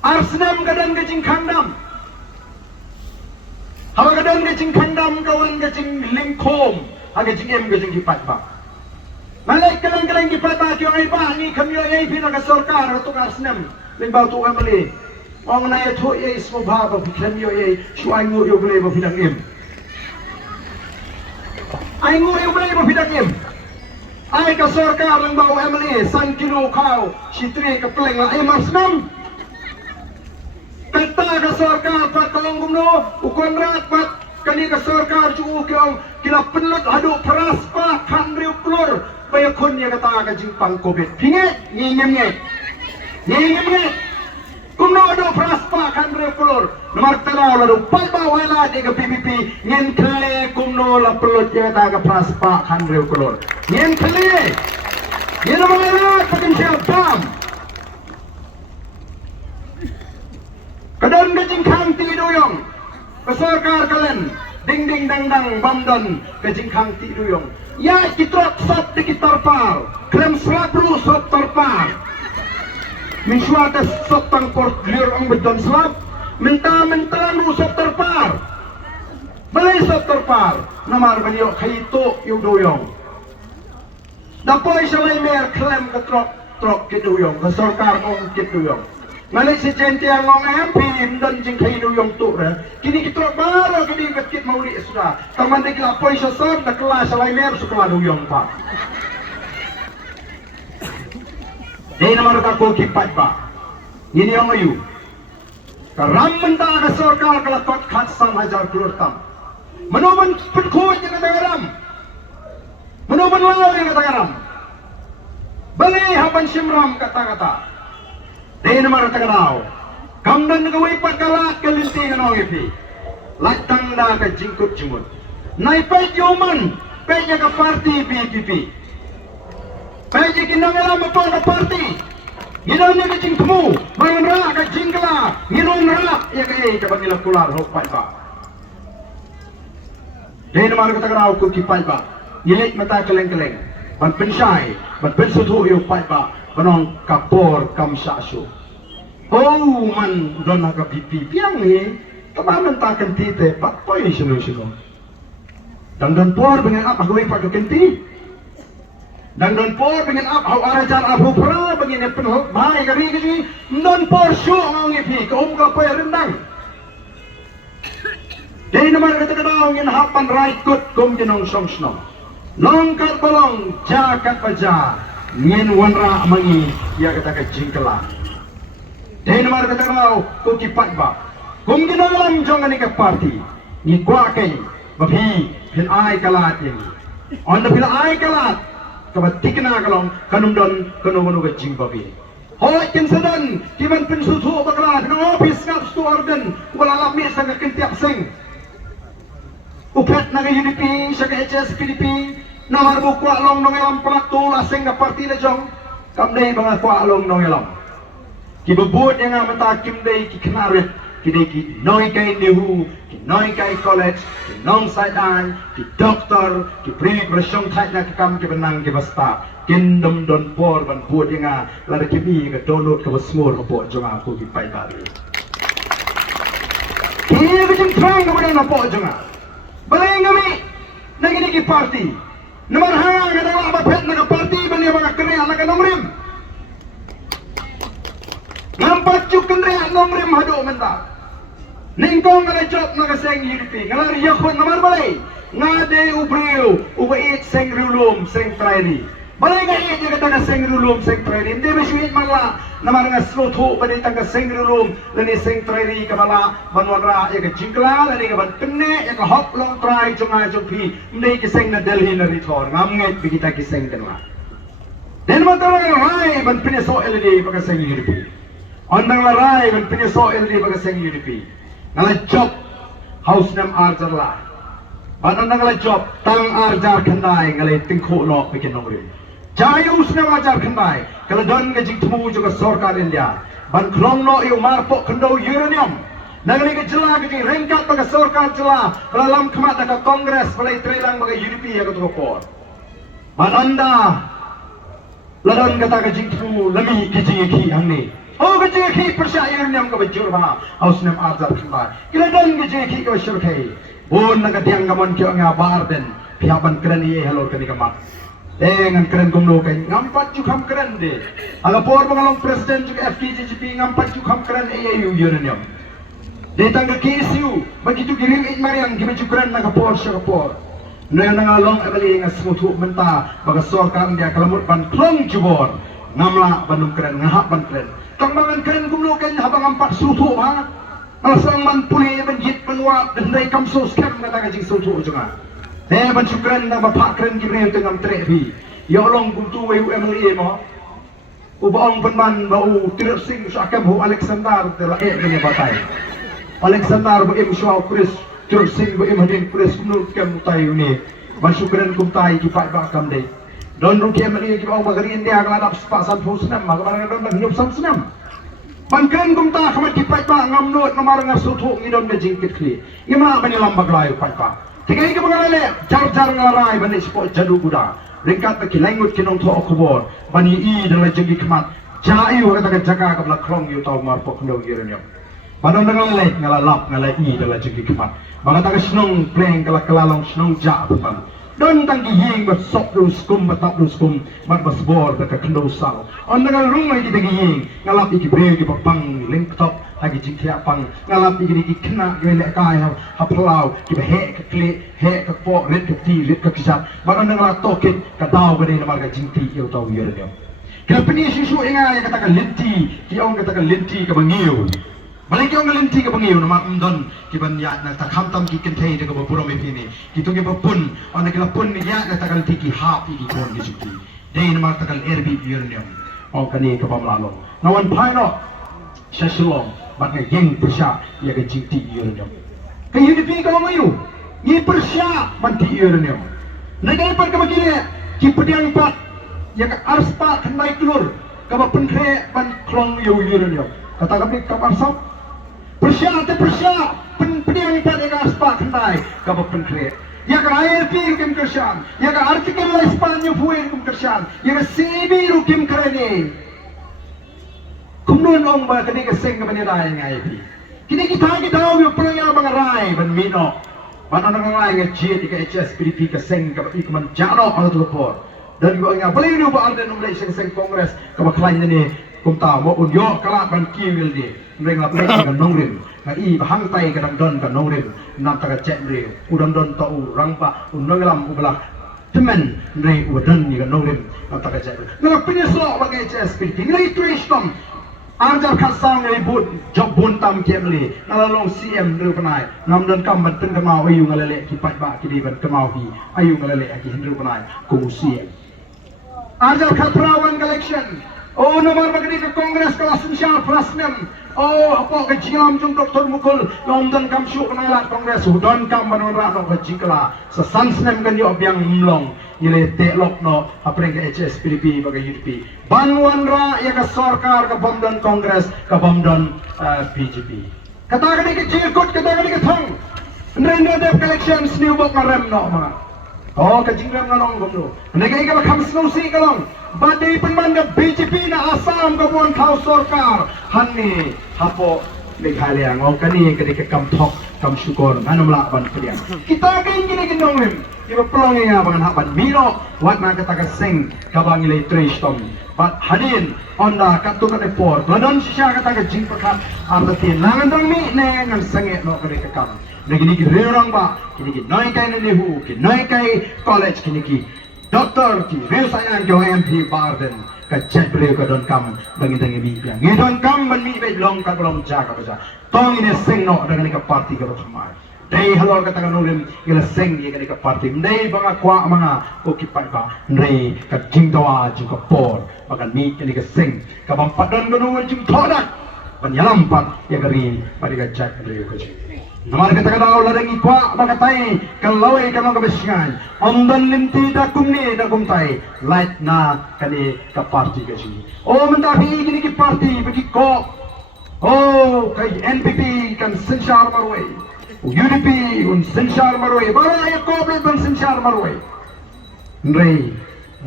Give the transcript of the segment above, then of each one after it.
Arsenam kadang kecing kandam. Hawa kadang kecing kandam kawan kecing lingkom. Haga kecing em kecing kipat ba. Malay kalang kipat ba kyo ay ba ni kami ay pinaka sarkar to Arsenam. Limbaw to kamali. Ong na ito ay ismo ba ba kami ay shuay ngo yo bele ba pinang em. Ay ngo yo bele ba pinang em. Ay ka sarkar limbaw Emily san kilo kau sitri ka pleng la ay Arsenam. Kata ka sarkar pat kalong gumno ukon rat pat kani ka sarkar ju kyong kila penlut hadu praspa khandriu klur paya kun ya kata ka jingpang covid pinget ngingem gumno hadu praspa khandriu klur nomor tara lalu palba wala de ka PPP ngen kle gumno la pelut ya kata ka praspa khandriu klur ngen kle yen wala pakin siapam kadang kecing khang ti doyong kesarkar kalen ding ding dang dang bamdan kecing khang ti doyong ya kitrot sop di kitarpar krem slabru sop tarpar minsuata sop tang port liur ang bedon slab menta nu sop tarpar balay sop tarpar namar banyo khayto yu doyong dapoy sa may mer krem katrok ki doyong kesarkar ong ki doyong Malik si Jente ang ngong MP dan jing kayo yung tura. Kini kita baru kini betkit mauli sudah. Taman de kila poy sa son na kelas salay mer sa kelas yung pa. Dahil naman ako kipat ba. Ini yung ayu. Karam menta ka sarkar kalakot khatsan hajar klurtam. Manoman penkuat yang katagaram. Manoman law yang katagaram. Bali haban simram kata-kata. Dahil naman tagaraw, kamdan nagaway pagkalat kalinti ng OEP, latang na ka jingkot jimot. Naipay yuman, pwede ka party BPP. Pwede kinangalam po na party. Ginaw niya ka jingkmu, mangra ka jingkla, nginunra, iya kaya kapag nilang kular, hukpay ba. Dahil naman tagaraw, kukipay ba. Nilit mata kaleng-kaleng, manpinsay, manpinsutu hukpay ba. Panong kapor kamsasyo. Oh man doon nakapipi. Piyang tamaman takan tite. Ba't po yung sinu-sinu? Dangdon por dengan apa gawin pagkakinti? Dangdon por dengan apa how arajan abu pra begini penuh baik kari non por syu ang ipi kaum ka pa rendang. Jadi naman kata kadaw ngin hapan right kut kum jinong songsno. Nongkat bolong jakat baja. Ngin wanra mangi ya kata ka jingkala. Dahil naman kata kau kipat ba. Kung ginagalang jong ani ka party ni kwa kay babi pin ay kalat ini. On the pila ay kalat kabat tikna kalong kanumdon kanumunu ka jing babi. Hoy kinsadan kiman pinsusu bakla no office ngap stu orden wala lami sa kintiap sing. Upet na ka UDP sa ka HSPDP namar mo kwa long nong elam pelakto lasing ka parti na jong kamday mga kwa long nong elam kibabud yang nga matakim day kikinarit kini ki noy kay nihu ki noy kay college ki nong saidan ki doktor ki preparation thai na kikam ki benang ki basta kindom don por ban bud yang nga lara kimi ka download ka basmur ka po jong ako ki pai bali kini ka jing trang ka benang na po jong nga balay ngami nagini party naman hanga ka daw abapet na party ba niya mga kariya na kanongrim ngampat yung kariya nongrim hado menta ningkong ka na job na kaseng UDP ngalar yakon naman balay nga de ubriyo ubait seng rulum seng traini balay nga iya niya kata seng rulum seng traini hindi ba siya mga naman nga sloto ba nitang ka seng rulum lani seng traini kabala banwanra iya ka jingkla lani ka ban penne iya ka hop long try junga jungpi hindi kiseng na Delhi na ritor ngamngit bigita kiseng denwa dan matara rai ban penne so LD baka seng UDP ondang larai ban penne so LD baka seng UDP ngala job house nam arjarla ban ondang ngala job tang arjar khandai ngalai tingko lok bikin nongri Jayus na wajar kembali. Kalau don ngajik temu juga sarkar India. Ban klong no iu marpok kendo uranium. Nagani ke jela ke rengkat baga sarkar jela. Kalau lam kemat daga kongres balai trelang baga UDP ya ketua por. Ban anda ladon kata ngajik temu lami kijing ki angni. Oh kejeki percaya nyam ka bajur ba aus nam azab khamba kiladan kejeki ka syurkai bon naga diang gamon kyo nga barden pihaban keren ye halor kani kamat ngan keren gumlo kai ngampat ju kham keren de ala por bangalong president ju FTGP ngampat ju kham keren AU yun de tangga KSU begitu giring it marian gibi ju keren naga por syakapor no yang ngalong abali nga smutu menta baga sorkan dia kalamut ban klong jubor ngamla banum keren ngahap ban keren tangbangan keren gumlo kan habang ampat sutu ha alasang man puli benjit penwat dendai kamso scam kata kajing sutu junga ban syukran na bapak keren gibre tengam trebi ya long gumtu weu MLA mo ubaong penman bau tirap sing sakam hu Alexander tela ni batai Alexander bu im syau kris tirap sing bu im hadin kris nur kem mutai ni ban syukran kumtai ki pai ba kam dei don ru kem ni ki bau bagari india kaladap sepasan fusnam magaran don hidup samsnam Bangkan kumta kamat kipai pa ngamnot ngamar ngasutu ngidon ngejingkit kli. Ima banyalam baglay pai pa. Tigai ke bangalale jar ngalarai bani sport jadu kuda. Ringkat ke langut kinong to okubor bani I dalam jengi kemat. Jai kata ke jaga ke belak krong yu tau mar pok ndo girenyo. Banon ngalale ngalalap ngalai I dalam jengi kemat. Bangata ke snong pleng kala kelalong snong ja pam. Don tanggi ying bersok terus kum betap terus kum mat basbor dekat kendo sal. On dengan rumah kita ying ngalap iki breu ki papang lengkop lagi jikya pang ngalap iki ki kena gelek kai ha pelau ki he ke kli he ke po red ke ti red ke kisat. Mat on dengan toket ka dau bade marga jinti yo tau yer dia. Kenapa ni susu inga yang katakan linti ki ong katakan linti ke bangiu. Balik yung galinti ka bangiyo na maamdon kiban ya na takamtam ki kentay de ka bapuro me pini kito ki bapun on na kilapun ni ya na tagalti ki hap ki kon ki sukti day na martakal erbi yun yun o kani ka pamlalo na wan paino sa sulong bak nga yeng persya ya ka jingti yun yun kayo ni pi ka mayo ni persya manti yun yun nagaypan ka magili ki padiang pat ya ka arspa kanday klur ka bapunre ban klong yun yun kata kami ka marsap Persya peniang pada aspak kendai kaba penkret. Ya ka ILP rukim kersan, ya ka artikel la Espanya fuel rukim kersan, ya ka CB rukim kerani. Kumnon ong ba kini ka seng ka manira yang ILP. Kini kita daw yung pulang yang mga rai ban mino. Ban ang rai nga jit ka HSPDP ka seng ka ikman jano ang tulupor. Dan ko nga bali no ba arden umlay sa seng kongres ka baklain ni kumta mo unyo kala ban kiwil di. Mereka pelak dengan nongrim, I bahangtai kadang don kan nongrim, nam tak cek mereka, udang don tau rangpa, unonglam ubelah temen mereka udang ni kan nongrim, nam tak cek. Mereka penyesal bagai CSPT, mereka itu istom, arjar kasang mereka bud, job buntam kemli, nalalong CM mereka penai, nam don kam benten kemau ayu ngalale kipat bak kiri ban kemau hi, ayu ngalale aki hendu penai, kumu CM. Arjar katrawan election. Oh, nomor begini ke Kongres kelas Insyal kelas 6. Oh, apa kejiam jung Dr. Mukul London kam syuk kenalat Kongres Udon kam banora no kejikla sesan senem kan yo biang mlong ile teklok no apreng ke HSPDP bagai UDP banwan ra ya ke sarkar ke bomdon Kongres ke bomdon PGP kata kani ke cikut kata kani ke thong ndai dep collections new bok ngarem no ma oh kejingram ngalong gomno negai ka kham snosi kalong badai penmanda BJP na Assam kabuan kau sorkar hani hapo Meghalaya ngau kani ketika kam thok kam syukur anu melaban kalian kita kan gini gendongim iba pelong nga bangan haban mino wat na kata seng kabang ilay tristom but hadin onda katukan report ladon siya kata jing pakat arti nangan dong mi ne ngan sange no ketika kam nagini ki reurang ba kini ki noi kai nehu ki noi kai college kini ki Doktor ki reu sayang jo MP Barden ka cek reu ka don kam bangi tangi mi biang ngi don kam ban mi be long ka belum jaga baca tong ini seng no dengan ka parti ka ramai dai halor ka tangan nulim ila seng ye ka parti ndai banga kwa mga ko kipai ba ndai ka jingdawa ju ka por bagan mi ini ka seng ka bang padon gunung jing thodak ban yalampat ya gari pada ka cek reu ka Namar kata kata Allah lagi kuat bagatai kalau ikan orang kebesingan amdan linti dakum ni dakum tai light na kani ke parti ke sini oh mentapi gini ke parti bagi ko oh kai NPP kan sensyar marway UDP un sensyar marway bara ya ko ben sensyar marway ndrei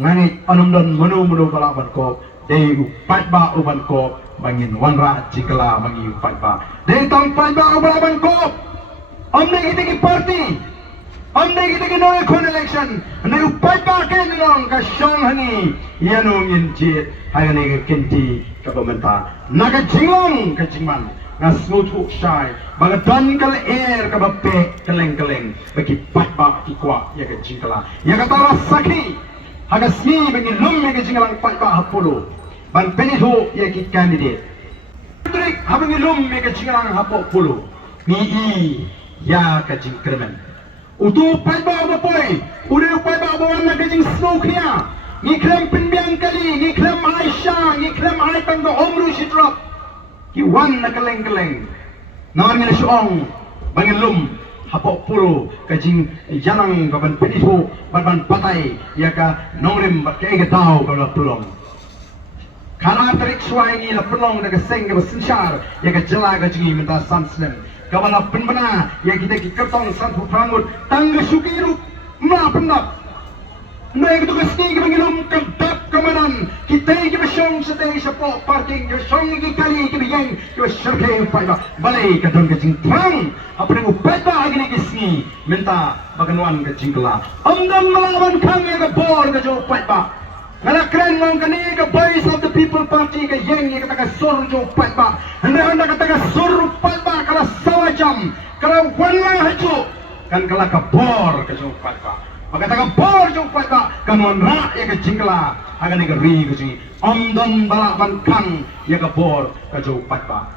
ngani anumdan menu balaban ko dei upat ba uban ko bangin wanra jingkala bangi paiba de tang paiba oblaban ko amne gitegi party amne gitegi no kon election ne paiba ken long ka shong hani yanu min je hayane ke kenti ka pementa naga jingong ka jingman na smooth shai baga don kal air ka bape keleng bagi paiba ki kwa ya ka jingkala ya ka tara sakhi haga sni bagi lum ya ka jingkala paiba hapolo ban peniho ya ki candidate trik habang ilum me ka jingkala hapo polo ni i ya ka jingkremen utu paiba bapoy ude paiba bawan na ka jing snow kya ni krem pinbiang kali ni krem aisha ni krem aitan do omru shitrap ki wan na keleng namin na syong bangilum hapo puro kajing yanang kaban peniho ban patay ya ka nongrim bat ka igatao ka tulong kana tarik suai ni la pelong daga seng ka sensyar ya ka jela ka jingi minta sansnem ka bala penbana ya kita ki kertong san prangut tangga sukiru ma pendap Naik tu kesti kita belum kedap kemanan kita kita syong sedang support parking kita syong lagi kali kita yang kita serkai upaya balai kadang kecing terang apa dengan upaya lagi ni kesini minta baganuan kecing kelah amdam melawan kang yang kebor ke jauh upaya kalau keren ngong kini ke voice of the people party ke yang ni kata sur jauh upaya anda kata sur upaya kalau sawajam kalau wala haju kan kalau kebor ke jauh upaya maka taga bor jong pata kanuan ra ya ka jingkla aga ni ka ri ku si amdon bala ban kang ya ka bor ka jong pata